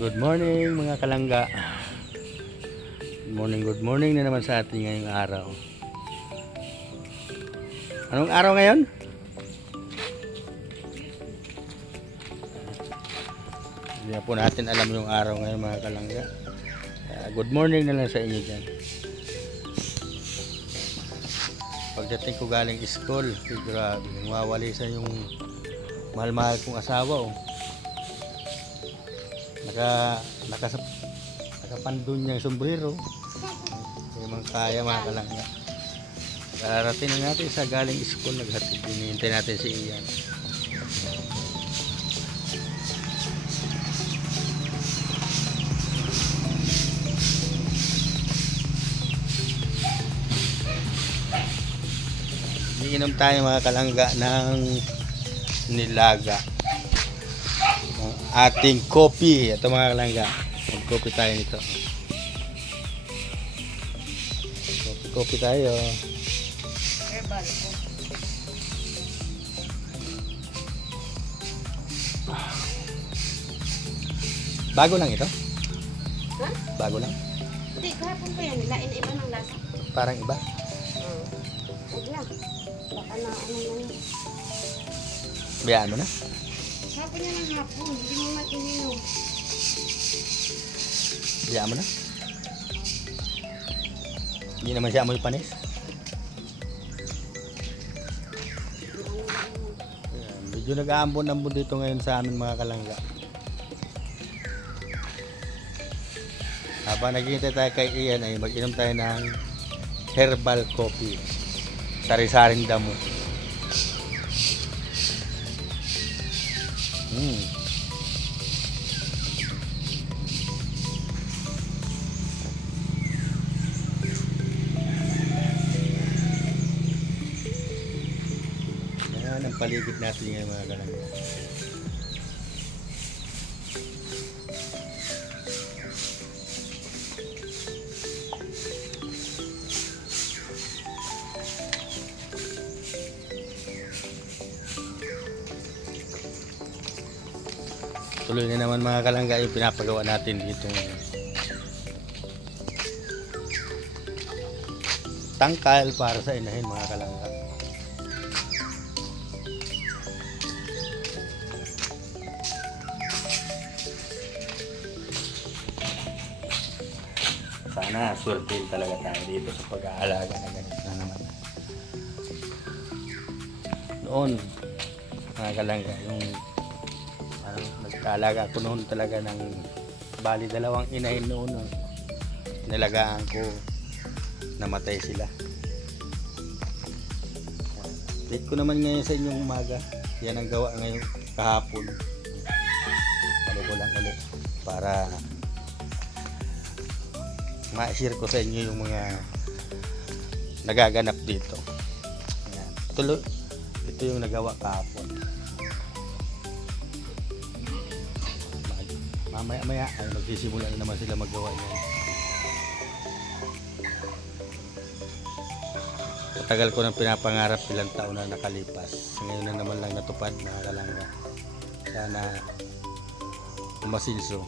Good morning mga kalangga. Good morning na naman sa ating ngayong araw. Anong araw ngayon? Hindi na po natin alam yung araw ngayon mga kalangga. Good morning na lang sa inyo dyan. Pagdating ko galing school, grabe, mawawalisan yung mahal-mahal kong asawa. Nakapandun niya yung sombrero. Hindi man kaya mga kalangga. Kararating na natin sa galing school, naghatid. Hinihintay natin si Ian. Iinom tayo mga kalangga ng nilaga. Ang ating kopi. Ito mga kalangga. Mag-kopi tayo nito. Kopi tayo. Herbal. Bago lang ito? Ha? Bago lang? Hindi, kahapon pa yan. Lain iba ng lasa. Parang iba? Huwag lang. Baka na ano lang. Bayaan mo na? Hapon yan ang hapon. Hindi mo man ininom. Bayaan mo na? Hindi naman siya amoy panis. Ayan, medyo nag-aambon-ambon dito ngayon sa amin mga kalangga. Habang naghihintay tayo kay Ian ay mag-inom tayo ng herbal coffee. Sari-saring damo. Yan ang paligid natin ngayon mga kalangga. Tuloy na naman mga kalangga yung pinapagawa natin dito ngayon. Tangkal para sa inahin mga kalangga. Sana swertein talaga tayo dito sa pag-aalaga na ganito na naman. Noon mga kalangga yung nagkalaga ko noon talaga ng bali 2 inahin noon. Nilagaan ko, namatay sila. Update ko naman ngayon sa inyong umaga. Yan ang gawa ngayon kahapon. Balik ko lang ulit para ma-share ko sa inyo yung mga nagaganap dito. Yan. Tuloy, ito yung nagawa kahapon. Mamaya ay magsisimula na naman sila maggawa niyan. Matagal ko nang pinapangarap ilang taon na nakalipas. Ngayon na naman lang natupad mga kalangga. Sana umasinso.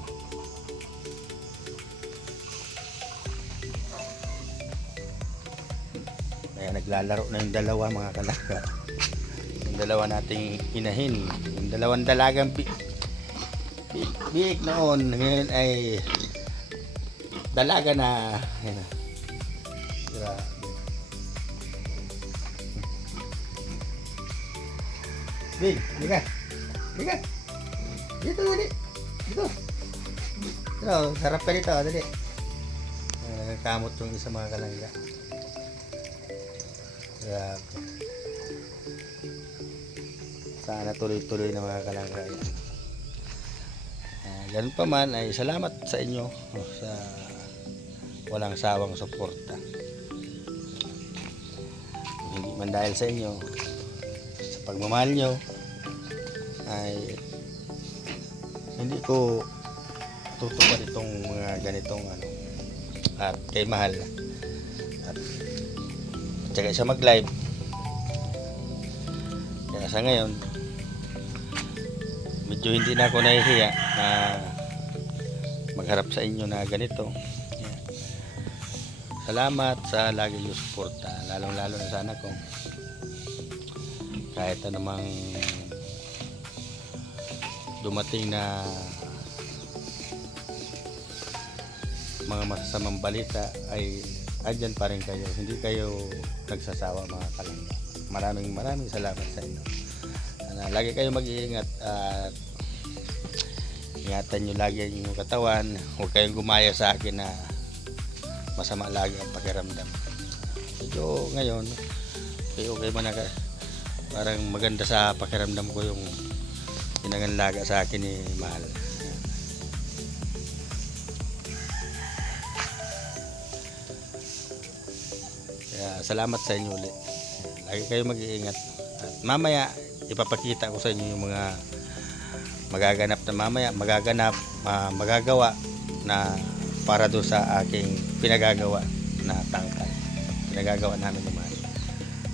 Kaya naglalaro na yung dalawa mga kalangga. Yung dalawa nating inahin. Yung dalawang dalagang biik noon, ngayon ay dalaga na. Grabe. Big, liga. Liga. Dito, dali. Dito. Ito, sarap ka dito, dali. Nagkamot yung isa mga kalangga. Grabe. Sana tuloy-tuloy na mga kalangga yan. Ganun pa man ay salamat sa inyo sa walang sawang suporta. Hindi man dahil sa inyo, sa pagmamahal nyo ay hindi ko tutupad itong mga ganitong at kay mahal at tsaka siya mag live. Kaya sa ngayon medyo hindi na ako nahihiya na magharap sa inyo na ganito. Yan. Salamat sa lagi yung suporta, lalong lalo na sana kung kahit anumang dumating na mga masasamang balita ay andyan pa rin kayo, hindi kayo nagsasawa mga kalangga. Maraming salamat sa inyo. Lagi kayo mag-iingat at ingatan nyo lagi ang inyong katawan. Huwag kayong gumaya sa akin na masama lagi ang pakiramdam. So ngayon okay man na, parang maganda sa pakiramdam ko yung pinanganlaga sa akin ni Mahal. Kaya salamat sa inyo ulit. Lagi kayo mag-iingat. At mamaya ipapakita ko sa inyo yung mga magagawa na para doon sa aking pinagagawa na tangkal. Pinagagawa namin ni Mahal.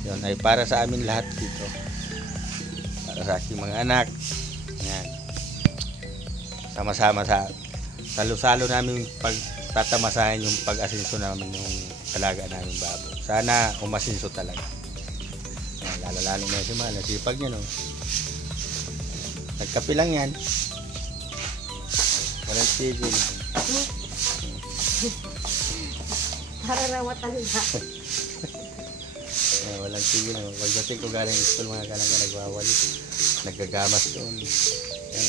Yun ay para sa amin lahat dito. Para sa aking mga anak. Yan. Sama-sama sa salo-salo namin pagtatamasahin yung pag-asinso namin yung talaga namin baboy. Sana umasinso talaga. Yan, lalo na si Mahal. Sipag niya, no? Nagkape lang yan. Walang tigil. Pararawatan na. Walang tigil. Pagdating ko galing school mga kalangga, nagwawali. Nagagamas doon. Yan,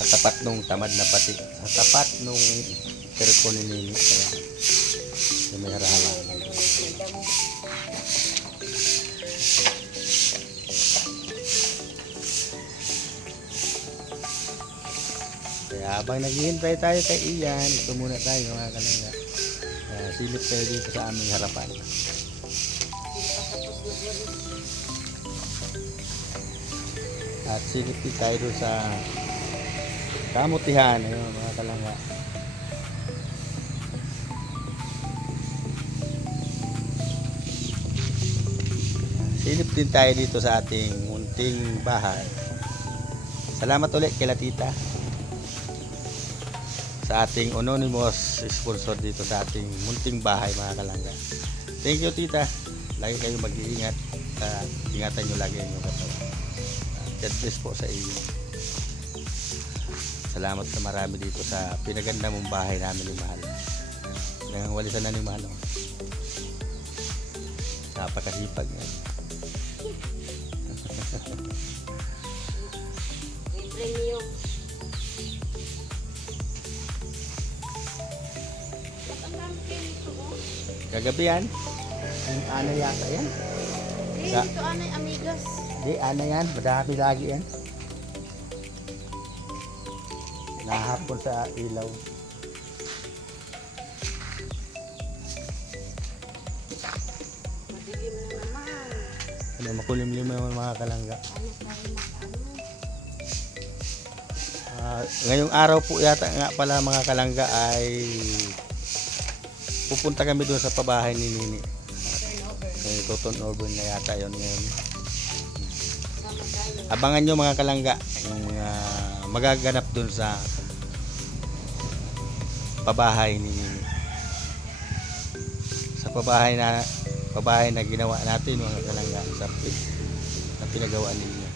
sa tapat nung tamad na pati. Sa tapat nung perko ni Nini. Yung may harahalan. Kaya habang naghihintay tayo kay Ian, ito muna tayo mga kalangga. Silip tayo dito sa aming harapan. At silip din tayo doon sa kamutihan. Ayun mga kalangga. Silip din tayo dito sa ating munting bahay. Salamat ulit kay Tita sa ating anonymous sponsor dito sa ating munting bahay mga kalangga. Thank you Tita. Lagi kayo mag-iingat. Ingatan nyo lagi yung katawan. God bless po sa iyo. Salamat sa marami dito sa pinaganda mong bahay namin ni Mahal. Nangangwalisan na ni Mahal. Napakasipag niya. Premium. Kagabi yan. Yung ana yata yan. Dito anay amigas. Di, ana yan. Madami lagi yan. Nahapon sa ilaw. Madilim na naman. Ano, makulimlim naman mga kalangga. Ano tayo Ngayong araw po yata nga pala mga kalangga ay pupunta kami doon sa pabahay ni Nini. Turn over na yata yon ngayon. Abangan nyo mga kalangga yung magaganap doon sa pabahay ni Nini. Sa pabahay na ginawa natin mga kalangga sa pinagawa ninyo.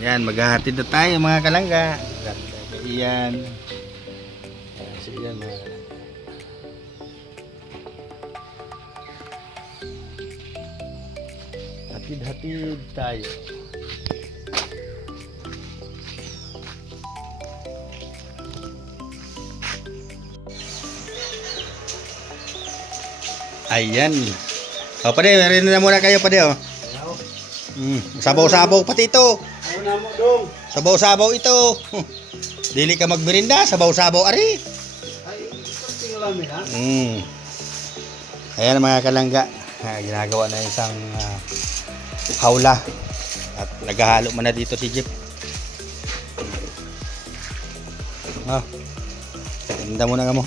Yan, maghahatid na tayo mga kalangga. Iyan. Si Iyan mga kalangga. Hatid-hatid tayo. Ayan. O, pade, meron na muna kayo, pade, o. Sabaw-sabaw pati ito. Sabaw-sabaw ito. Dili ka magmerinda, sabaw-sabaw ari. Ayan mga kalangga. Ginagawa na isang hawla. At naghahalo man na dito si Jeep. Tinda muna ka mo.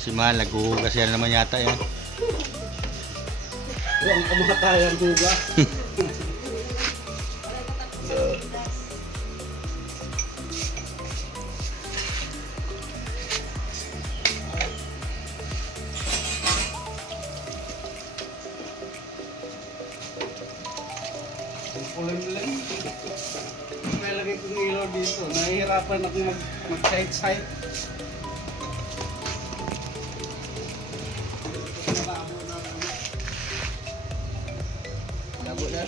Si Mahal, naghuhugas yan naman yata yan. Ang kamatayan huga. Kulim-lim. May lagay kong ilaw dito. Nahihirapan ako mag-side-side. Labo na.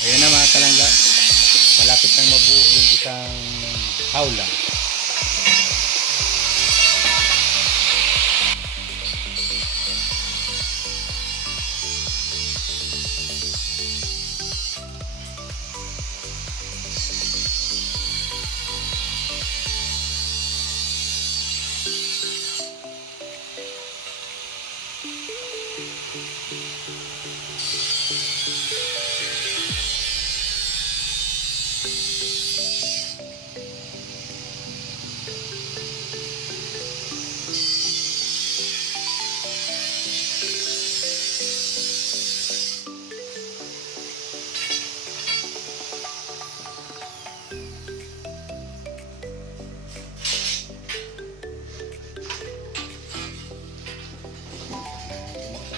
Ayan na mga kalangga. Malapit nang mabuo yung isang hawla.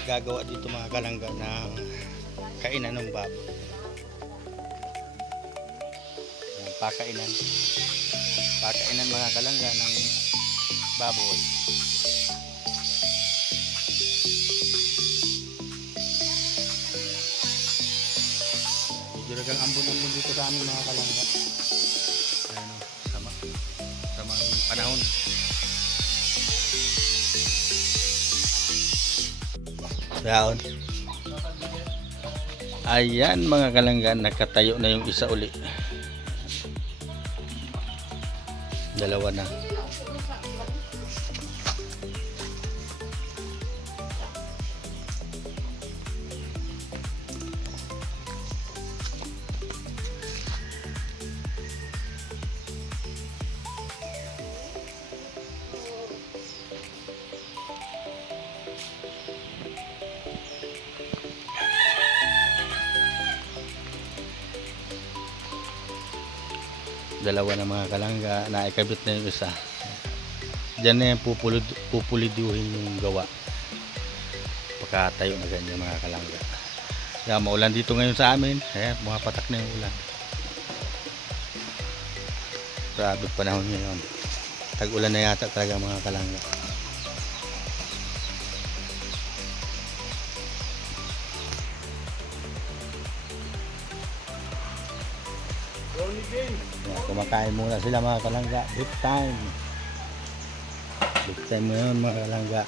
Gagawa dito mga kalangga ng kainan ng baboy. Yan, pakainan. Pakainan mga kalangga ng baboy. Medyo nagang ambon-ambon dito sa amin mga kalangga. Ayan o, samang panahon. Daon. Ayan mga kalanggan, nakatayo na yung isa uli. Dalawa na. Dalawa na mga kalangga, naikabit na yung isa. Diyan na yung pupuliduhin yung gawa. Pagkatayo na ganyan mga kalangga. Kaya maulan dito ngayon sa amin. Ayan, pumapatak na yung ulan. Grabe panahon ngayon. Tag-ulan na yata talaga mga kalangga. Ayan, kumakain muna sila mga kalangga. Big time. Big time ngayon mga kalangga.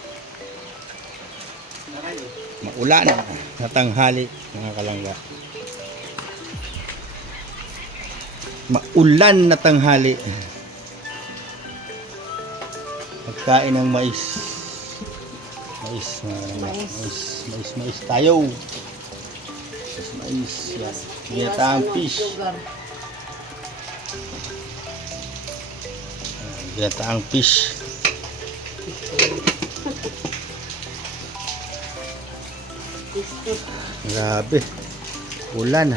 Maulan na tanghali mga kalangga. Maulan na tanghali. Pagkain ng mais. Mais mga kalangga. Mais tayo. Mais. Yan. Ginataang fish. Ginataang fish. Grabe. Ulan.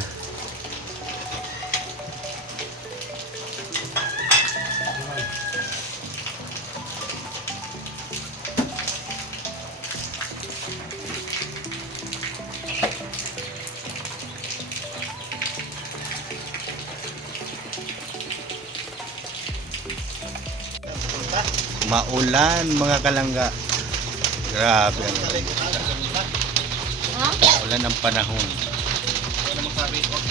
Maulan mga kalangga. Grabe ang ulan ng panahon. Ano magsabi, wag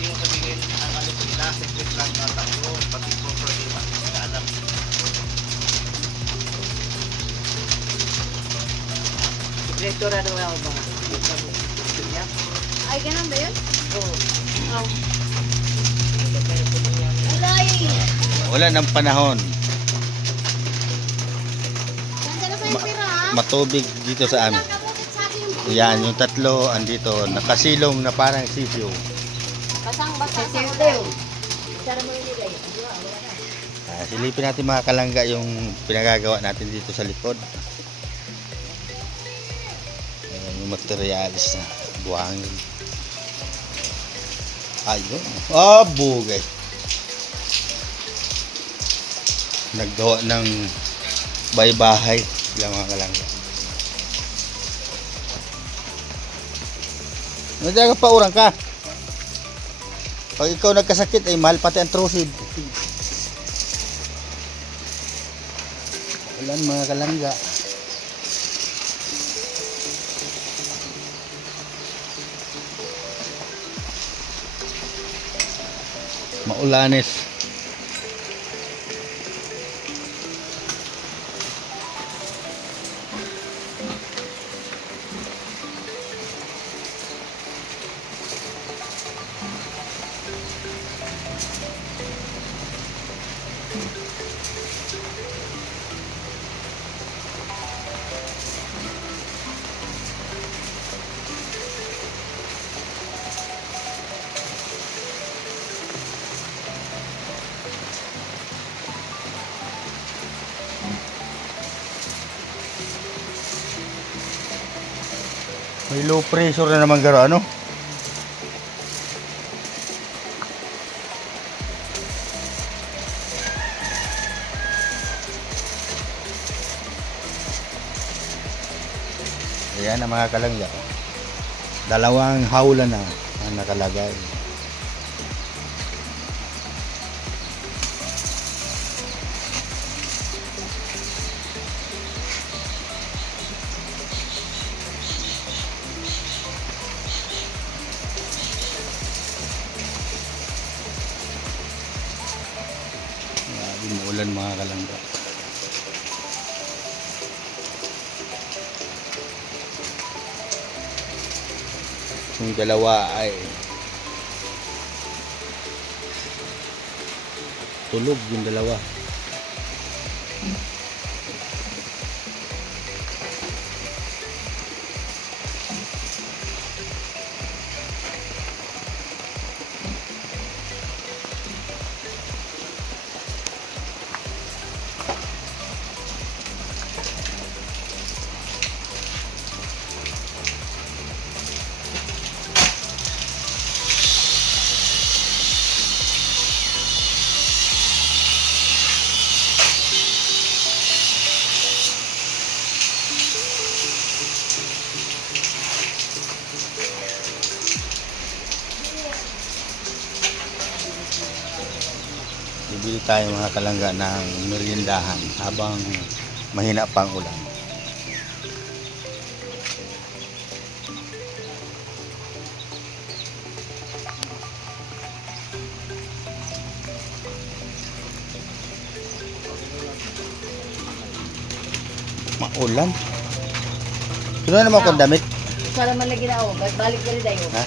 yung sabihin ang ano sila, secret lang tayo, pati po problema, alam. Sekreto na daw ako ba? Ay, ganun ba yun? Oo. Alay! Ulan ng panahon. Nandiyan na sa yung pira, ha? Matubig dito sa amin. Nakabukit sa akin yung pira. Yan, yung tatlo andito, nakasilong na parang sisiyo. Basang-basa sa ulan. Silipin natin mga kalangga yung pinagagawa natin dito sa likod. Ayan yung materialis na buhangin. Ayun. Bugay. Naggawa ng baybahay sila mga kalangga. Nandiyan ka pa, urang ka. Pag ikaw nagkasakit ay mahal pati ang trusid. Ulan mga kalangga. Maulanes. May low pressure na naman garo, ano? Ayan ang mga kalangga. Dalawang hawla na ang nakalagay. Umuulan mga kalangga. Yung dalawa ay tulog, yung dalawa. Bibili tayo mga kalangga ng meriendahan habang mahina pang ulan. Maulan. Sino naman akong damit? Para malagi na ako. Balik ka rin tayo. Ha?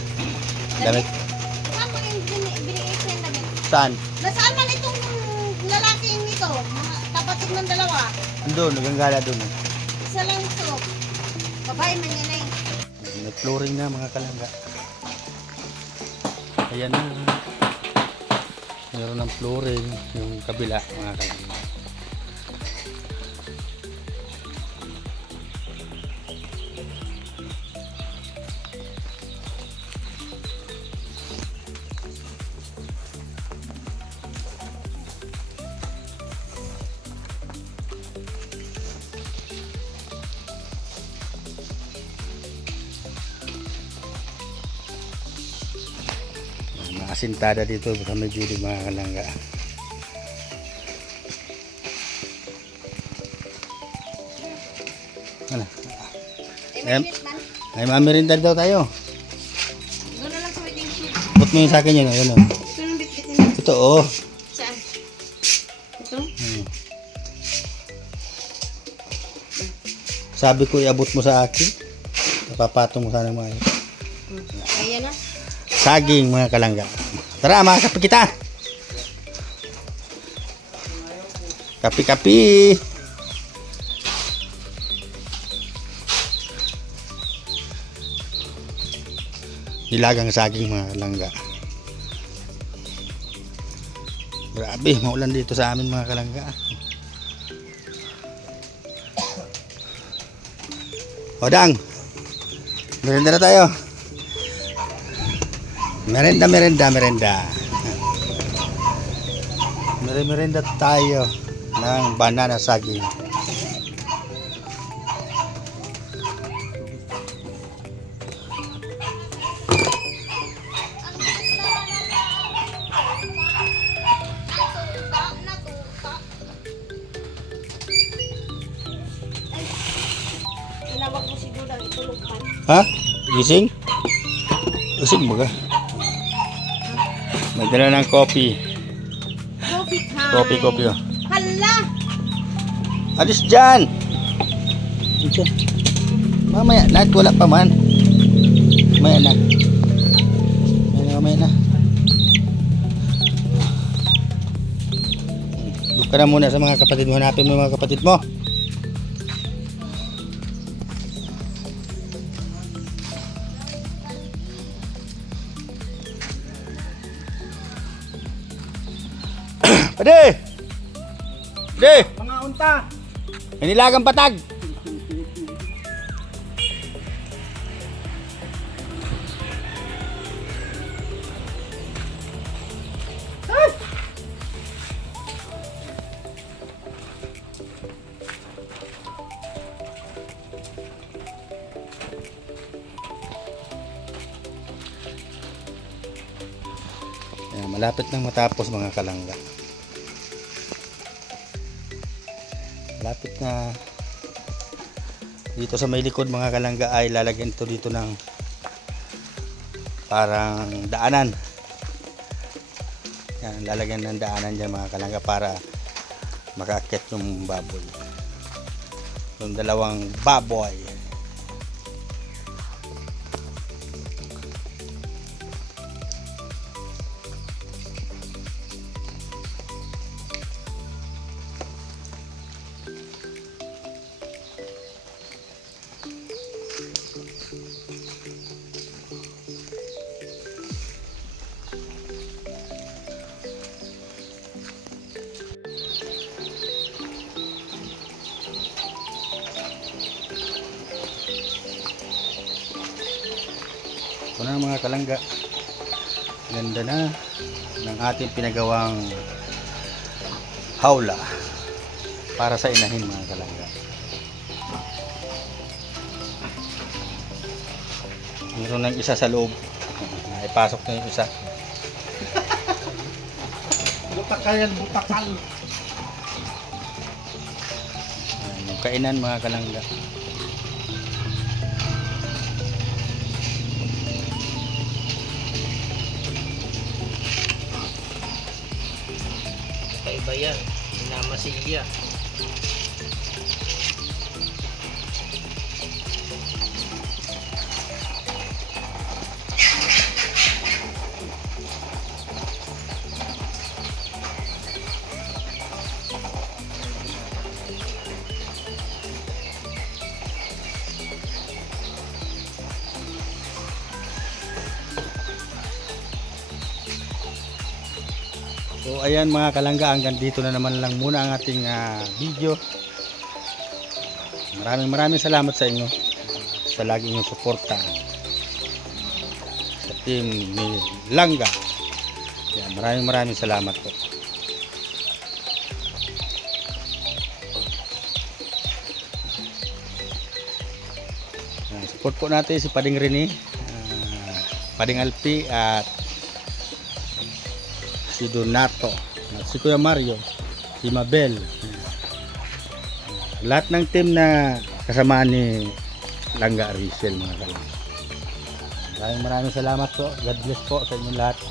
Damit? Saan mo yung binigay sa damit? Saan? Nasaan man itong lalaking ito? Mga kapatid ng dalawa. Doon, naganggala doon. Isa lang ito. Babae man yan eh. May flooring na mga kalangga. Ayan na. Meron ng flooring yung kabila mga kalangga. Asintada dito sa may gilid mga kalangga. Ano? Ay mamerinda daw tayo. Doon na lang sa wedding shoot. Bot mo yung sa akin yun. Ayun, oh. Ito nang bitbitin. Ito oh. Saan? Ito? Sabi ko iabot mo sa akin. Napapatong mo sana mga yun. Ayan na. Saging mga kalangga. Tara mga kape kita. Kapi-kapi. Nilagang saging mga kalangga. Grabe, maulan dito sa amin mga kalangga. O Dang, merenda na tayo. Merenda. Merenda tayo ng banana saging. Tinawag mo siguro ang itulog pa. Ha? Gising? Gising ba ka? Magdala ng coffee. Coffee time. Coffee oh. Hala! Alis dyan! Diyan. Mamaya na, wala pa man. Mamaya na. Mamaya na. Doon ka na muna sa mga kapatid mo. Hanapin mo yung mga kapatid mo. Pade! Pade! Mga unta! Inilagang patag! Ayan, malapit nang matapos mga kalangga. Malapit na. Dito sa may likod mga kalangga ay lalagyan ito dito ng parang daanan. Yan, lalagyan ng daanan dyan mga kalangga para makaakyat yung baboy. Yung dalawang baboy. Ito na mga kalangga, ganda na ng ating pinagawang hawla para sa inahin mga kalangga. Meron ng isa sa loob, naipasok na yung isa. Butakal yan, butakal! Ayan, yung kainan mga kalangga. Iba yan, minamasiya. So ayan mga kalangga, hanggang dito na naman lang muna ang ating video. Maraming salamat sa inyo sa lagi inyong suporta sa team ni Langga. Yan, maraming salamat po. Support po natin si Pading Rene, Pading Alpi at si Donato, si Kuya Mario, si Mabel, lahat ng team na kasama ni Langga Rizal mga kalangga. Maraming salamat po. God bless po sa inyong lahat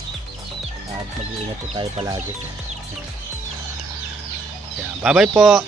at mag-iingat po tayo palagi. Bye bye po.